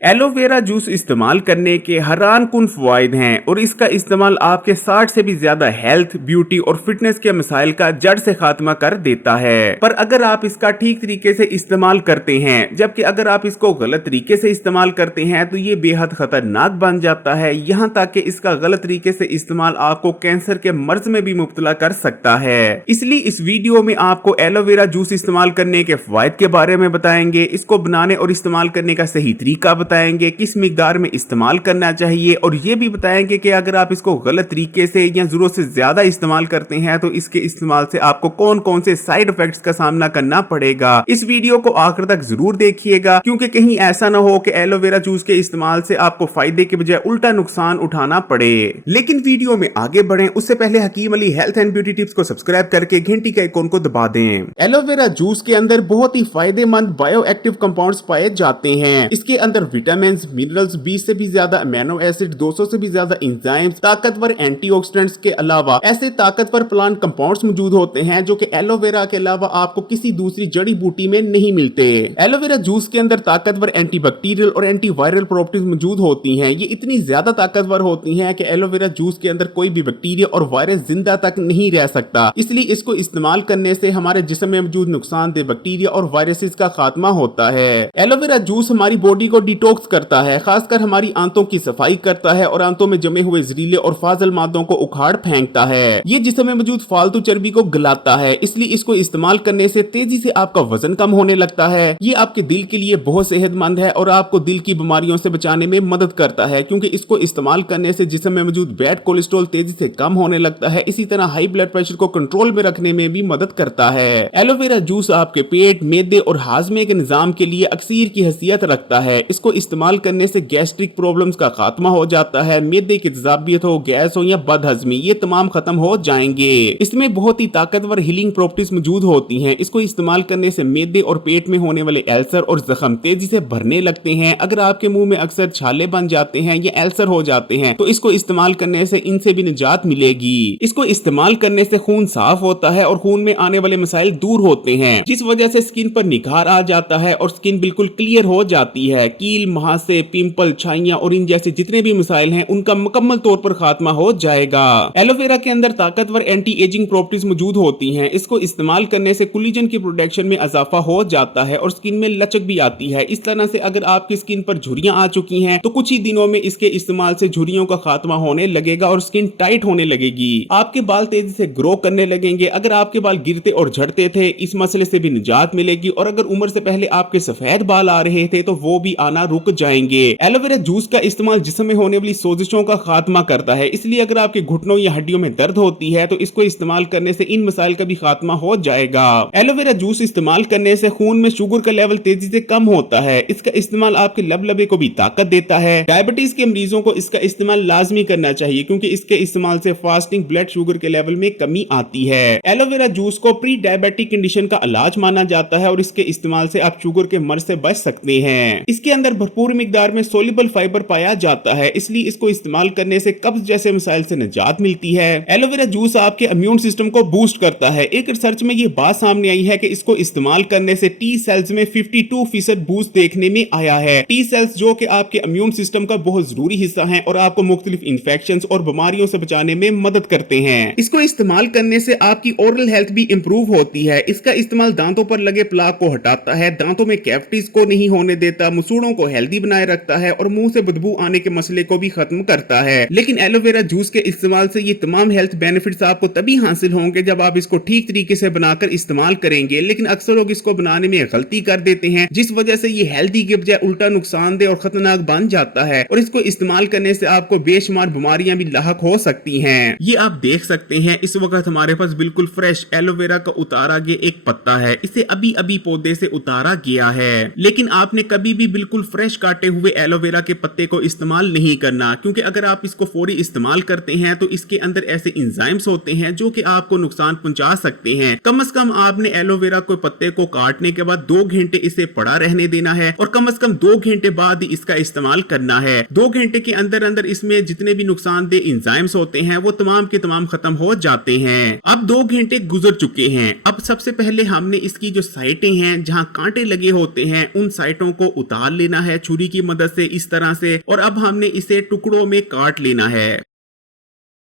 Aloe vera juice इस्तेमाल करने के हैरान कुन फ़वाइद हैं और इसका इस्तेमाल आपके 60 से भी ज़्यादा हेल्थ, ब्यूटी और फिटनेस के मसाइल का जड़ से खात्मा कर देता है। पर अगर आप इसका ठीक तरीके से इस्तेमाल करते हैं, जबकि अगर आप इसको गलत तरीके से इस्तेमाल करते हैं तो ये बेहद खतरनाक बन जाता है। यहाँ तक कि इसका गलत तरीके से इस्तेमाल आपको कैंसर के मर्ज में भी मुब्तला कर सकता है। इसलिए इस वीडियो में आपको एलोवेरा जूस इस्तेमाल करने के फ़वाइद के बारे में बताएंगे, इसको बनाने और इस्तेमाल करने का सही तरीका बताएंगे, किस मिकदार में इस्तेमाल करना चाहिए, और ये भी बताएंगे कि अगर आप इसको गलत तरीके से या जरूरत से ज्यादा इस्तेमाल करते हैं तो इसके इस्तेमाल से आपको कौन कौन से साइड इफेक्ट्स का सामना करना पड़ेगा। इस वीडियो को आखिर तक जरूर देखिएगा, क्योंकि कहीं ऐसा ना हो कि एलोवेरा जूस के इस्तेमाल से आपको फायदे के बजाय उल्टा नुकसान उठाना पड़े। लेकिन वीडियो में आगे बढ़ें उससे पहले Hakim Ali health and beauty tips को सब्सक्राइब करके घंटी के आइकॉन को दबा दें। एलोवेरा जूस के अंदर बहुत ही फायदेमंद बायो एक्टिव कंपाउंड्स पाए जाते हैं। इसके अंदर विटामिन, मिनरल्स, 20 से भी ज्यादा अमीनो एसिड, 200 से भी ज्यादा एंजाइम्स, ताकतवर एंटीऑक्सीडेंट्स के अलावा ऐसे ताकतवर प्लांट कंपाउंड्स मौजूद होते हैं जो कि एलोवेरा के अलावा आपको किसी दूसरी जड़ी बूटी में नहीं मिलते। एलोवेरा जूस के अंदर ताकतवर एंटीबैक्टीरियल और एंटीवायरल प्रॉपर्टीज मौजूद होती हैं। ये इतनी ज्यादा ताकतवर होती हैं कि एलोवेरा जूस के अंदर कोई भी बैक्टीरिया और वायरस जिंदा तक नहीं रह सकता। इसलिए इसको इस्तेमाल करने से हमारे जिस्म में मौजूद नुकसानदेह बैक्टीरिया और वायरसेस का खात्मा होता है। एलोवेरा जूस हमारी बॉडी को डिटॉक्स करता है, खासकर हमारी आंतों की सफाई करता है और आंतों में जमे हुए जहरीले और फाजल मादों को उखाड़ फेंकता है। ये जिस्म में मौजूद फालतू चर्बी को गलाता है, इसलिए इसको इस्तेमाल करने से तेजी से आपका वजन कम होने लगता है। ये आपके दिल के लिए बहुत सेहतमंद है और आपको दिल की बीमारियों से बचाने में मदद करता है, क्योंकि इसको इस्तेमाल करने से जिस्म में मौजूद बैड कोलेस्ट्रॉल तेजी से कम होने लगता है। इसी तरह हाई ब्लड प्रेशर को कंट्रोल में रखने में भी मदद करता है। एलोवेरा जूस आपके पेट, मैदे और हाजमे के निजाम के लिए अक्सीर की हैसियत रखता है। इसको इस्तेमाल करने से गैस्ट्रिक प्रॉब्लम्स का खात्मा हो जाता है। मैदे की तजाबियत हो, गैस हो या बदहजमी, ये तमाम खत्म हो जाएंगे। इसमें बहुत ही ताकतवर हीलिंग प्रॉपर्टीज मौजूद होती हैं। इसको इस्तेमाल करने से मैदे और पेट में होने वाले अल्सर और जख्म तेजी से भरने लगते हैं। अगर आपके मुंह में अक्सर छाले बन जाते हैं या अल्सर हो जाते हैं तो इसको इस्तेमाल करने से इनसे भी निजात मिलेगी। इसको इस्तेमाल करने से खून साफ होता है और खून में आने वाले मसाइल दूर होते हैं, जिस वजह से स्किन पर निखार आ जाता है और स्किन बिल्कुल क्लियर हो जाती है। कील, महासे, पिंपल, छाइयां और इन जैसे जितने भी मसाइल हैं उनका मुकम्मल तौर पर खात्मा हो जाएगा। एलोवेरा के अंदर ताकतवर एंटी एजिंग प्रॉपर्टीज मौजूद होती हैं। इसको इस्तेमाल करने से कोलेजन की प्रोडक्शन में इजाफा हो जाता है और स्किन में लचक भी आती है। इस तरह से अगर आपकी स्किन पर झुर्रियां आ चुकी हैं तो कुछ ही दिनों में इसके इस्तेमाल से झुर्रियों का खात्मा होने लगेगा और स्किन टाइट होने लगेगी। आपके बाल तेजी से ग्रो करने लगेंगे। अगर आपके बाल गिरते और झड़ते थे, इस मसले से भी निजात मिलेगी और अगर उम्र से पहले आपके सफेद बाल आ रहे थे तो वो भी आना रुक जाएंगे। एलोवेरा जूस का इस्तेमाल जिस्म में होने वाली सोजिशों का खात्मा करता है, इसलिए अगर आपके घुटनों या हड्डियों में दर्द होती है तो इसको इस्तेमाल करने से इन मसाइल का भी खात्मा हो जाएगा। एलोवेरा जूस इस्तेमाल करने से खून में शुगर का लेवल तेजी से कम होता है। इसका इस्तेमाल आपके लबे को भी ताकत देता है। डायबिटीज के मरीजों को इसका इस्तेमाल लाजमी करना चाहिए, क्योंकि इसके इस्तेमाल से फास्टिंग ब्लड शुगर के लेवल में कमी आती है। एलोवेरा जूस को प्री डायबिटिक कंडीशन का इलाज माना जाता है और इसके इस्तेमाल से आप शुगर के मर्ज से बच सकते हैं। इसके अंदर भरपूर मिकदार में सोल्युबल फाइबर पाया जाता है, इसलिए इसको इस्तेमाल करने से कब्ज जैसे मसाइल से निजात मिलती है। एलोवेरा जूस आपके इम्यून सिस्टम को बूस्ट करता है। एक रिसर्च में यह बात सामने आई है कि इसको इस्तेमाल करने से टी सेल्स में 52% बूस्ट देखने में आया है। टी सेल्स जो कि आपके इम्यून सिस्टम का बहुत जरूरी हिस्सा है और आपको मुख्तलिफ इन्फेक्शंस और बीमारियों से बचाने में मदद करते हैं। इसको इस्तेमाल करने से आपकी ओरल हेल्थ भी इंप्रूव होती है। इसका इस्तेमाल दांतों पर लगे प्लाक को हटाता है, दांतों में कैविटीज को नहीं होने देता, मसूड़ों को हेल्दी बनाए रखता है और मुंह से बदबू आने के मसले को भी खत्म करता है। लेकिन एलोवेरा जूस के इस्तेमाल से ये तमाम हेल्थ बेनिफिट्स आपको तभी हासिल होंगे जब आप इसको ठीक तरीके से बनाकर इस्तेमाल करेंगे। लेकिन अक्सर लोग इसको बनाने में गलती कर देते हैं, जिस वजह से ये हेल्दी के बजाय उल्टा नुकसानदेह और खतरनाक बन जाता है और इसको इस्तेमाल करने से आपको बेशुमार बीमारियां भी लाहक हो सकती हैं। ये आप देख सकते हैं इस वक्त हमारे पास बिल्कुल फ्रेश एलोवेरा का उतारा गया एक पत्ता है। इसे अभी अभी पौधे से उतारा गया है। लेकिन आपने कभी भी बिल्कुल फ्रेश काटे हुए एलोवेरा के पत्ते को इस्तेमाल नहीं करना, क्योंकि अगर आप इसको फौरी इस्तेमाल करते हैं तो इसके अंदर ऐसे एंजाइम्स होते हैं जो कि आपको नुकसान पहुंचा सकते हैं। कम से कम आपने एलोवेरा के पत्ते को काटने के बाद 2 घंटे इसे पड़ा रहने देना है और कम से कम 2 घंटे बाद ही इसका इस्तेमाल करना है। 2 घंटे के अंदर अंदर इसमें जितने भी नुकसानदेह एंजाइम्स होते हैं वो तमाम के तमाम खत्म हो जाते हैं। अब 2 घंटे गुजर चुके हैं। अब सबसे पहले हमने इसकी जो साइटें हैं जहां कांटे लगे होते हैं उन साइटों को उतार लेना है छुरी की मदद से इस तरह से, और अब हमने इसे टुकड़ों में काट लेना है।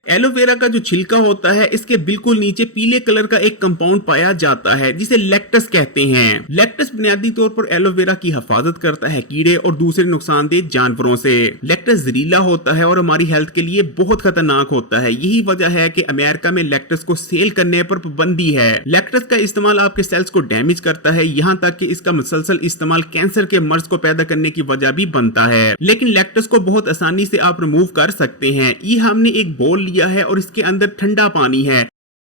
एलोवेरा का जो छिलका होता है इसके बिल्कुल नीचे पीले कलर का एक कंपाउंड पाया जाता है जिसे लैक्टस कहते हैं। लैक्टस बुनियादी तौर पर एलोवेरा की हिफाजत करता है कीड़े और दूसरे नुकसानदेह जानवरों से। लैक्टस जहरीला होता है और हमारी हेल्थ के लिए बहुत खतरनाक होता है। यही वजह है कि अमेरिका में लैक्टस को सेल करने पर पाबंदी है। लैक्टस का इस्तेमाल आपके सेल्स को डैमेज करता है, यहाँ तक कि इसका मुसलसल इस्तेमाल कैंसर के मर्ज को पैदा करने की वजह भी बनता है। लेकिन लैक्टस को बहुत आसानी से आप रिमूव कर सकते हैं। ये हमने एक बोल लिया है और इसके अंदर ठंडा पानी है।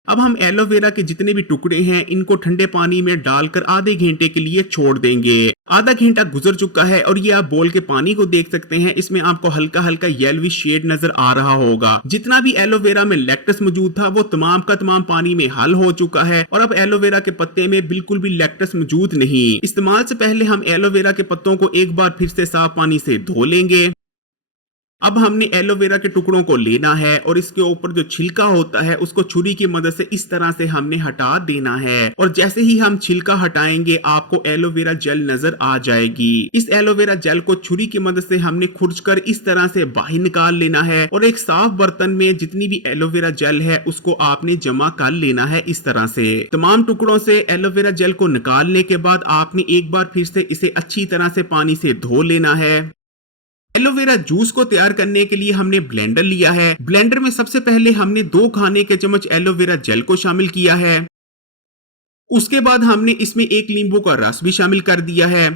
अब हम एलोवेरा के जितने भी टुकड़े हैं इनको ठंडे पानी में डालकर आधे घंटे के लिए छोड़ देंगे। आधा घंटा गुजर चुका है और ये आप बोल के पानी को देख सकते हैं, इसमें आपको हल्का हल्का येलोवी शेड नजर आ रहा होगा। जितना भी एलोवेरा में लैक्टस मौजूद था वो तमाम का तमाम पानी में हल हो चुका है और अब एलोवेरा के पत्ते में बिल्कुल भी लैक्टस मौजूद नहीं। इस्तेमाल से पहले हम एलोवेरा के पत्तों को एक बार फिर से साफ पानी से धो लेंगे। अब हमने एलोवेरा के टुकड़ों को लेना है और इसके ऊपर जो छिलका होता है उसको छुरी की मदद से इस तरह से हमने हटा देना है और जैसे ही हम छिलका हटाएंगे आपको एलोवेरा जेल नजर आ जाएगी। इस एलोवेरा जेल को छुरी की मदद से हमने खुरचकर इस तरह से बाहर निकाल लेना है और एक साफ बर्तन में जितनी भी एलोवेरा जेल है उसको आपने जमा कर लेना है। इस तरह से तमाम टुकड़ों से एलोवेरा जेल को निकालने के बाद आपने एक बार फिर से इसे अच्छी तरह से पानी से धो लेना है। एलोवेरा जूस को तैयार करने के लिए हमने ब्लेंडर लिया है। ब्लेंडर में सबसे पहले हमने 2 खाने के चम्मच एलोवेरा जेल को शामिल किया है। उसके बाद हमने इसमें 1 नींबू का रस भी शामिल कर दिया है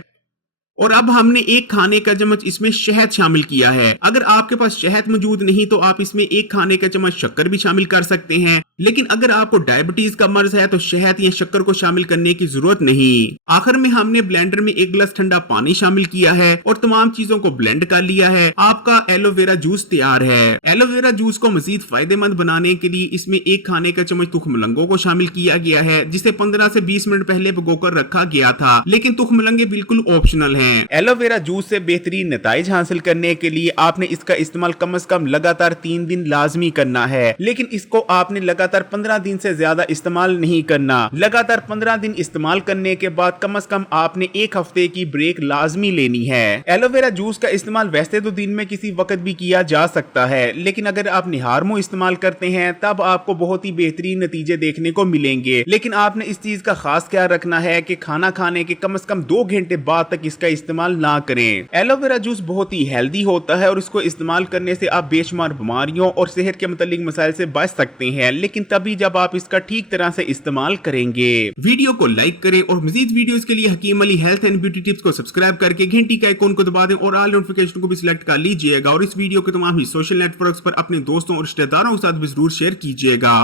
और अब हमने 1 खाने का चम्मच इसमें शहद शामिल किया है। अगर आपके पास शहद मौजूद नहीं तो आप इसमें 1 खाने का चम्मच शक्कर भी शामिल कर सकते हैं, लेकिन अगर आपको डायबिटीज का मर्ज है तो शहद या शक्कर को शामिल करने की जरूरत नहीं। आखिर में हमने ब्लेंडर में 1 गिलास ठंडा पानी शामिल किया है और तमाम चीजों को ब्लेंड कर लिया है। आपका एलोवेरा जूस तैयार है। एलोवेरा जूस को मजीद फायदेमंद बनाने के लिए इसमें 1 खाने का चम्मच तुखमलंगों को शामिल किया गया है जिसे 15 से 20 मिनट पहले भिगोकर रखा गया था, लेकिन तुखमलंगे बिल्कुल ऑप्शनल हैं। एलोवेरा जूस से बेहतरीन नताइज हासिल करने के लिए आपने इसका इस्तेमाल कम से कम लगातार 3 दिन लाजमी करना है, लेकिन इसको आपने लगातार 15 दिन से ज्यादा इस्तेमाल नहीं करना। लगातार 15 दिन इस्तेमाल करने के बाद कम से कम आपने 1 हफ्ते की ब्रेक लाजमी लेनी है। एलोवेरा जूस का इस्तेमाल वैसे तो दिन में किसी वक्त भी किया जा सकता है, लेकिन अगर आप निहार मुंह इस्तेमाल करते हैं तब आपको बहुत ही बेहतरीन नतीजे देखने को मिलेंगे। लेकिन आपने इस चीज का खास ख्याल रखना है कि खाना खाने के कम से कम 2 घंटे बाद तक इसका इस्तेमाल ना करें। एलोवेरा जूस बहुत ही हेल्दी होता है और इसको इस्तेमाल करने से आप बेशुमार बीमारियों और सेहत के मुतालिक मसाइल से बच सकते हैं, लेकिन तभी जब आप इसका ठीक तरह से इस्तेमाल करेंगे। वीडियो को लाइक करें और मजीद वीडियोस के लिए Hakim Ali health and beauty tips को सब्सक्राइब करके घंटी का आइकॉन को दबा दें और ऑल नोटिफिकेशन को भी सिलेक्ट कर लीजिएगा और इस वीडियो को तमाम ही सोशल नेटवर्क्स पर अपने दोस्तों और रिश्तेदारों के साथ भी जरूर शेयर कीजिएगा।